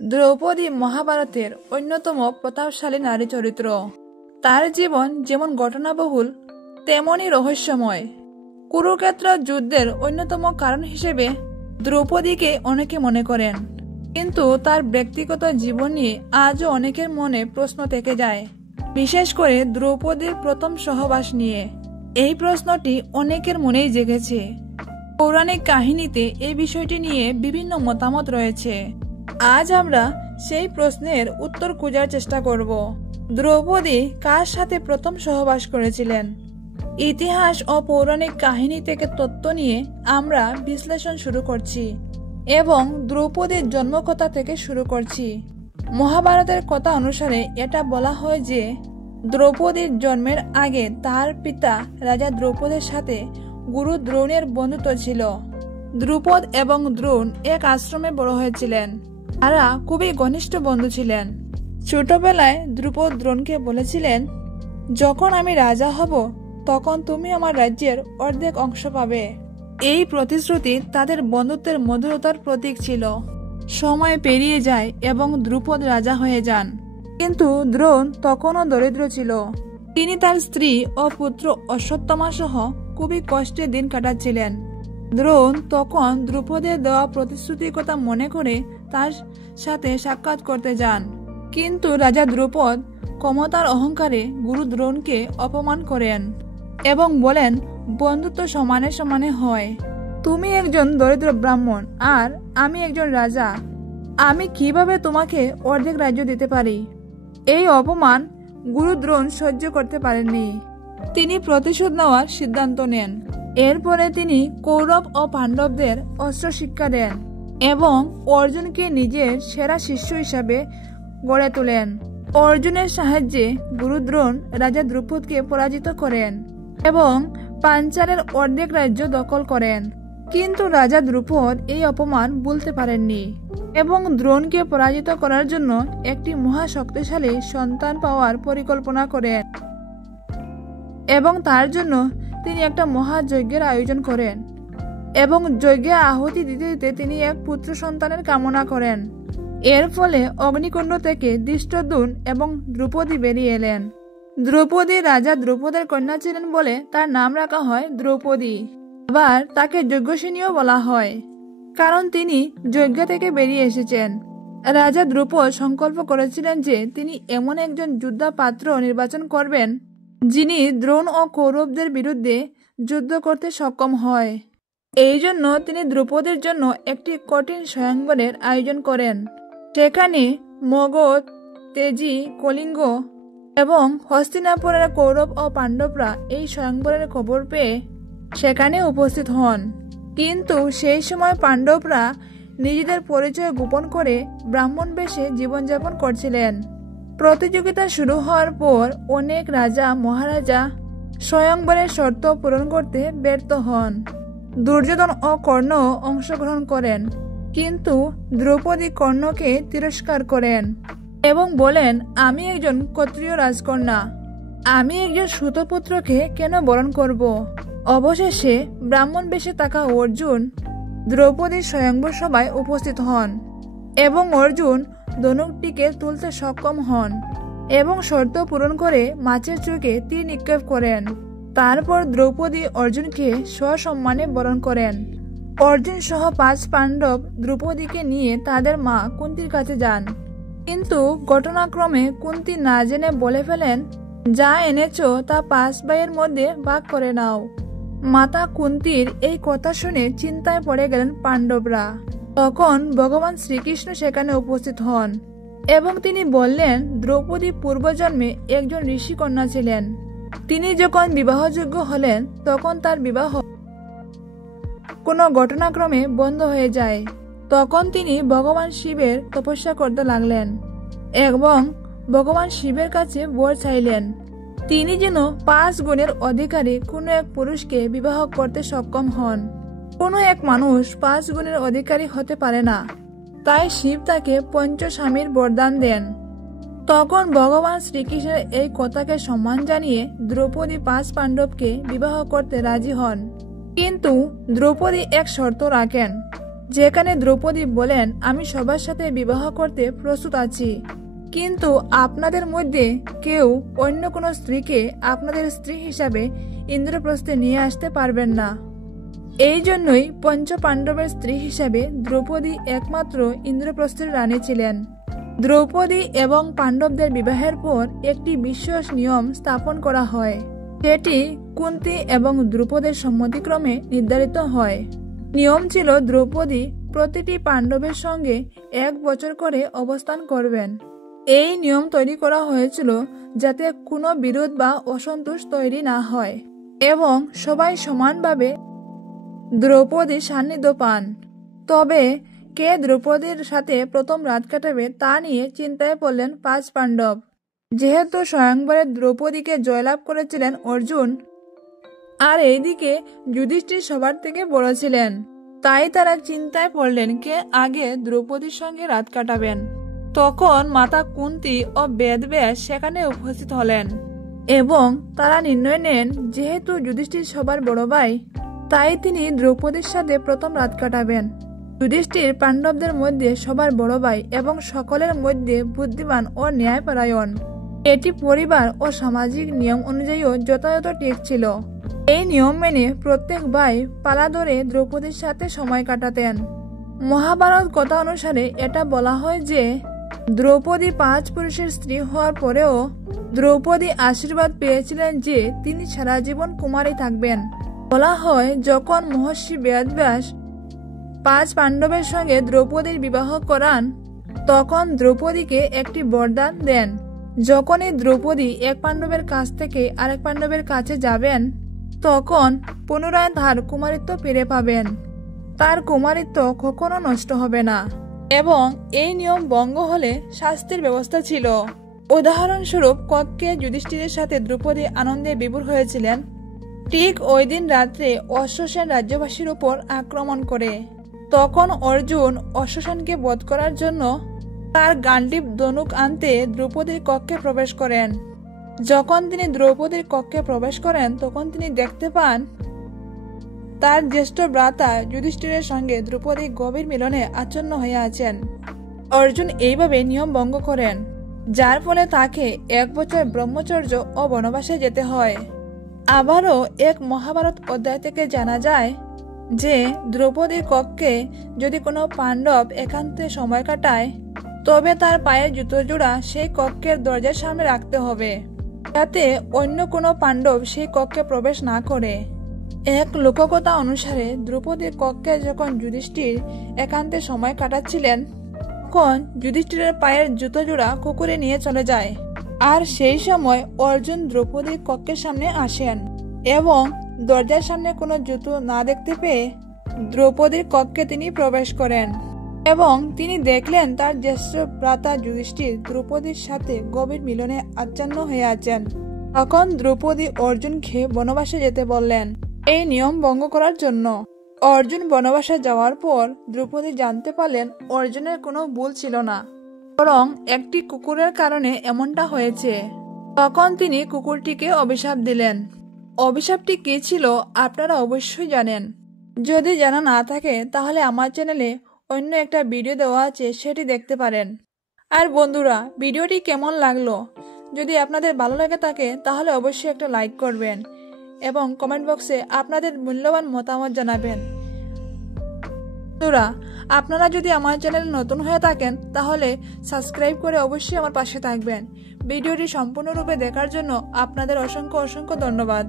দ্রৌপদী মহাভারতের অন্যতম প্রতাপশালী নারী চরিত্র। তার জীবন যেমন ঘটনাবহুল তেমনই রহস্যময়। কুরুক্ষেত্র যুদ্ধের অন্যতম কারণ হিসেবে দ্রৌপদীকে অনেকে মনে করেন, কিন্তু তার ব্যক্তিগত জীবন নিয়ে আজও অনেকের মনে প্রশ্ন থেকে যায়, বিশেষ করে দ্রৌপদীর প্রথম সহবাস নিয়ে। এই প্রশ্নটি অনেকের মনেই জেগেছে। পৌরাণিক কাহিনীতে এই বিষয়টি নিয়ে বিভিন্ন মতামত রয়েছে। আজ আমরা সেই প্রশ্নের উত্তর খোঁজার চেষ্টা করব। দ্রৌপদী কার সাথে প্রথম সহবাস করেছিলেন? ইতিহাস ও পৌরাণিক কাহিনী থেকে তথ্য নিয়ে আমরা বিশ্লেষণ শুরু করছি এবং দ্রৌপদীর জন্মকথা থেকে শুরু করছি। মহাভারতের কথা অনুসারে এটা বলা হয় যে দ্রৌপদীর জন্মের আগে তার পিতা রাজা দ্রৌপদীর সাথে গুরু দ্রোণের বন্ধুত্ব ছিল। দ্রুপদ এবং দ্রোণ এক আশ্রমে বড় হয়েছিলেন। তারা খুবই ঘনিষ্ঠ বন্ধু ছিলেন। ছোটবেলায় দ্রুপদ দ্রোণকে বলেছিলেন, যখন আমি রাজা হব তখন তুমি আমার রাজ্যের অর্ধেক অংশ পাবে। এই প্রতিশ্রুতি তাদের বন্ধুত্বের মধুরতার প্রতীক ছিল। সময় পেরিয়ে যায় এবং দ্রুপদ রাজা হয়ে যান, কিন্তু দ্রোণ তখনও দরিদ্র ছিল। তিনি তার স্ত্রী ও পুত্র অশ্বত্থামা সহ খুবই কষ্টে দিন কাটাচ্ছিলেন। দ্রোণ তখন দ্রুপদের দেওয়া প্রতিশ্রুতির কথা মনে করে তার সাথে সাক্ষাৎ করতে যান, কিন্তু রাজা দ্রুপদ ক্ষমতার অহংকারে গুরু দ্রোণকে অপমান করেন এবং বলেন, বন্ধুত্ব সমানে সমানে হয়। তুমি একজন দরিদ্র ব্রাহ্মণ আর আমি একজন রাজা, আমি কিভাবে তোমাকে অর্ধেক রাজ্য দিতে পারি? এই অপমান গুরু দ্রোণ সহ্য করতে পারেননি। তিনি প্রতিশোধ নেওয়ার সিদ্ধান্ত নেন। এরপরে তিনি কৌরব ও পাণ্ডবদের অস্ত্র শিক্ষা দেন এবং অর্জুনকে নিজের সেরা শিষ্য হিসাবে গড়ে তোলেন। অর্জুনের সাহায্যে গুরু দ্রোণ রাজা দ্রুপদকে পরাজিত করেন এবং পাঞ্চালের অর্ধেক রাজ্য দখল করেন। কিন্তু রাজা দ্রুপদ এই অপমান ভুলতে পারেননি এবং দ্রোণকে পরাজিত করার জন্য একটি মহাশক্তিশালী সন্তান পাওয়ার পরিকল্পনা করেন এবং তার জন্য তিনি একটা মহাযজ্ঞের আয়োজন করেন এবং যজ্ঞে আহুতি দিতে দিতে তিনি এক পুত্র সন্তানের কামনা করেন। এর ফলে অগ্নিকুণ্ড থেকে ধৃষ্টদ্যুম্ন এবং দ্রৌপদী বেরিয়ে এলেন। দ্রৌপদী রাজা দ্রৌপদের কন্যা ছিলেন বলে তার নাম রাখা হয় দ্রৌপদী। আবার তাকে যজ্ঞসিনীও বলা হয়, কারণ তিনি যজ্ঞ থেকে বেরিয়ে এসেছেন। রাজা দ্রৌপদ সংকল্প করেছিলেন যে তিনি এমন একজন যোদ্ধা পাত্র নির্বাচন করবেন যিনি দ্রোণ ও কৌরবদের বিরুদ্ধে যুদ্ধ করতে সক্ষম হয়। এই জন্য তিনি দ্রৌপদীর জন্য একটি কঠিন স্বয়ংবরের আয়োজন করেন। সেখানে মগধ, তেজি, কলিঙ্গ এবং হস্তিনাপুরের কৌরব ও পাণ্ডবরা এই স্বয়ংবরের খবর পেয়ে সেখানে উপস্থিত হন। কিন্তু সেই সময় পাণ্ডবরা নিজেদের পরিচয় গোপন করে ব্রাহ্মণ বেশে জীবনযাপন করছিলেন। প্রতিযোগিতা শুরু হওয়ার পর অনেক রাজা মহারাজা স্বয়ংবরের শর্ত পূরণ করতে ব্যর্থ হন। দুর্যোধন ও কর্ণ অংশগ্রহণ করেন, কিন্তু দ্রৌপদী কর্ণকে তিরস্কার করেন এবং বলেন, আমি একজন ক্ষত্রিয় রাজকন্যা, আমি একজন সুতপুত্রকে কেন বরণ করব? অবশেষে ব্রাহ্মণ বেশে থাকা অর্জুন দ্রৌপদীর স্বয়ংবর সভায় উপস্থিত হন এবং অর্জুন ধনুকটিকে তুলতে সক্ষম হন এবং শর্ত পূরণ করে মাছের চোখে তীর নিক্ষেপ করেন। তারপর দ্রৌপদী অর্জুনকে সসম্মানে বরণ করেন। অর্জুন সহ 5 পাণ্ডব দ্রৌপদীকে নিয়ে তাদের মা কুন্তির কাছে যান, কিন্তু ঘটনাক্রমে কুন্তি না জেনে বলে ফেলেন, যা এনেছো তা 5 ভাইয়ের মধ্যে ভাগ করে নাও। মাতা কুন্তির এই কথা শুনে চিন্তায় পড়ে গেলেন পাণ্ডবরা। তখন ভগবান শ্রীকৃষ্ণ সেখানে উপস্থিত হন এবং তিনি বললেন, দ্রৌপদী পূর্বজন্মে একজন ঋষিকন্যা ছিলেন। তিনি যখন বিবাহযোগ্য হলেন তখন তার বিবাহ কোনো ঘটনাক্রমে বন্ধ হয়ে যায়। তখন তিনি ভগবান শিবের তপস্যা করতে লাগলেন এবং ভগবান শিবের কাছে বর চাইলেন তিনি যেন 5 গুণের অধিকারী কোনো এক পুরুষকে বিবাহ করতে সক্ষম হন। কোনো এক মানুষ 5 গুণের অধিকারী হতে পারে না, তাই শিব তাকে পঞ্চস্বামীর বরদান দেন। তখন ভগবান শ্রীকৃষ্ণের এই কথাকে সম্মান জানিয়ে দ্রৌপদী 5 পাণ্ডবকে বিবাহ করতে রাজি হন, কিন্তু দ্রৌপদী এক শর্ত রাখেন, যেখানে দ্রৌপদী বলেন, আমি সবার সাথে বিবাহ করতে প্রস্তুত আছি, কিন্তু আপনাদের মধ্যে কেউ অন্য কোনো স্ত্রীকে আপনাদের স্ত্রী হিসাবে ইন্দ্রপ্রস্থে নিয়ে আসতে পারবেন না। এই জন্যই পঞ্চ পাণ্ডবের স্ত্রী হিসাবে দ্রৌপদী একমাত্র ইন্দ্রপ্রস্থের রানী ছিলেন। দ্রৌপদী এবং পাণ্ডবদের বিবাহের পর একটি বিশেষ নিয়ম স্থাপন করা হয়। সেটি কুন্তী এবং দ্রৌপদীর সম্মতিক্রমে নির্ধারিত হয়। নিয়ম ছিল দ্রৌপদী প্রতিটি পাণ্ডবের সঙ্গে 1 বছর করে অবস্থান করবেন। এই নিয়ম তৈরি করা হয়েছিল যাতে কোনো বিরোধ বা অসন্তোষ তৈরি না হয় এবং সবাই সমানভাবে দ্রৌপদীর সান্নিধ্য পান। তবে কে দ্রৌপদীর সাথে প্রথম রাত কাটাবে তা নিয়ে চিন্তায় পড়লেন 5 পাণ্ডব। যেহেতু স্বয়ংবরে দ্রৌপদীকে জয়লাভ করেছিলেন অর্জুন, আর এইদিকে যুধিষ্ঠির সবার থেকে বড় ছিলেন, তাই তারা চিন্তায় পড়লেন কে আগে দ্রৌপদীর সঙ্গে রাত কাটাবেন। তখন মাতা কুন্তী ও বেদব্যাস সেখানে উপস্থিত হলেন এবং তারা নির্ণয় নেন যেহেতু যুধিষ্ঠির সবার বড় ভাই, তাই তিনি দ্রৌপদীর সাথে প্রথম রাত কাটাবেন। যুধিষ্ঠির পাণ্ডবদের মধ্যে সবার বড় ভাই এবং সকলের মধ্যে বুদ্ধিমান ও ন্যায়পরায়ণ। এটি পরিবার ও সামাজিক নিয়ম অনুযায়ীও যথাযথ ঠিক ছিল। এই নিয়ম মেনে প্রত্যেক ভাই পালা ধরে দ্রৌপদীর সাথে সময় কাটাতেন। মহাভারত কথা অনুসারে এটা বলা হয় যে দ্রৌপদী 5 পুরুষের স্ত্রী হওয়ার পরেও দ্রৌপদী আশীর্বাদ পেয়েছিলেন যে তিনি সারা জীবন কুমারী থাকবেন। বলা হয় যখন মহর্ষি বেদব্যাস 5 পাণ্ডবের সঙ্গে দ্রৌপদীর বিবাহ করান, তখন দ্রৌপদীকে একটি বরদান দেন। যখনই দ্রৌপদী এক পাণ্ডবের কাছ থেকে আরেক পাণ্ডবের কাছে যাবেন, তখন পুনরায় তার কুমারিত্ব ফিরে পাবেন। তার কুমারিত্ব কখনো নষ্ট হবে না এবং এই নিয়ম ভঙ্গ হলে শাস্তির ব্যবস্থা ছিল। উদাহরণস্বরূপ কক্কে যুধিষ্ঠিরের সাথে দ্রৌপদী আনন্দে বিভোর হয়েছিলেন। ঠিক ওই দিন রাত্রে অশ্বসেন রাজ্যবাসীর উপর আক্রমণ করে। তখন অর্জুন অশ্বসেনকে বধ করার জন্য তার গান্ডীব ধনুক আনতে দ্রৌপদীর কক্ষে প্রবেশ করেন। যখন তিনি দ্রৌপদীর কক্ষে প্রবেশ করেন, তখন তিনি দেখতে পান তার জ্যেষ্ঠ ভ্রাতা যুধিষ্ঠিরের সঙ্গে দ্রৌপদী গভীর মিলনে আচ্ছন্ন হয়ে আছেন। অর্জুন এইভাবে নিয়ম ভঙ্গ করেন, যার ফলে তাকে 1 বছর ব্রহ্মচর্য ও বনবাসে যেতে হয়। আবারও এক মহাভারত অধ্যায় থেকে জানা যায় যে দ্রৌপদীর কক্ষে যদি কোনো পাণ্ডব একান্তে সময় কাটায়, তবে তার পায়ের জুতো জোড়া সেই কক্ষের দরজার সামনে রাখতে হবে, যাতে অন্য কোনো পাণ্ডব সেই কক্ষে প্রবেশ না করে। এক লোককথা অনুসারে দ্রৌপদীর কক্ষে যখন যুধিষ্ঠির একান্তে সময় কাটাচ্ছিলেন, তখন যুধিষ্ঠিরের পায়ের জুতো জোড়া কুকুরে নিয়ে চলে যায়। আর সেই সময় অর্জুন দ্রৌপদীর কক্ষের সামনে আসেন এবং দরজার সামনে কোনো জুতো না দেখতে পেয়ে দ্রৌপদীর কক্ষে তিনি প্রবেশ করেন এবং তিনি দেখলেন তার জ্যেষ্ঠ ভ্রাতা যুধিষ্ঠির দ্রৌপদীর সাথে গভীর মিলনে আচ্ছন্ন হয়ে আছেন। তখন দ্রৌপদী অর্জুনকে বনবাসে যেতে বললেন এই নিয়ম ভঙ্গ করার জন্য। অর্জুন বনবাসে যাওয়ার পর দ্রৌপদী জানতে পারলেন অর্জুনের কোনো ভুল ছিল না, বরং একটি কুকুরের কারণে এমনটা হয়েছে। তখন তিনি কুকুরটিকে অভিশাপ দিলেন। অভিশাপটি কি ছিল আপনারা অবশ্যই জানেন। যদি জানা না থাকে তাহলে আমার চ্যানেলে অন্য একটা ভিডিও দেওয়া আছে, সেটি দেখতে পারেন। আর বন্ধুরা, ভিডিওটি কেমন লাগলো? যদি আপনাদের ভালো লেগে থাকে তাহলে অবশ্যই একটা লাইক করবেন এবং কমেন্ট বক্সে আপনাদের মূল্যবান মতামত জানাবেন। বন্ধুরা, আপনারা যদি আমার চ্যানেলে নতুন হয়ে থাকেন তাহলে সাবস্ক্রাইব করে অবশ্যই আমার পাশে থাকবেন। ভিডিওটি সম্পূর্ণরূপে দেখার জন্য আপনাদের অসংখ্য ধন্যবাদ।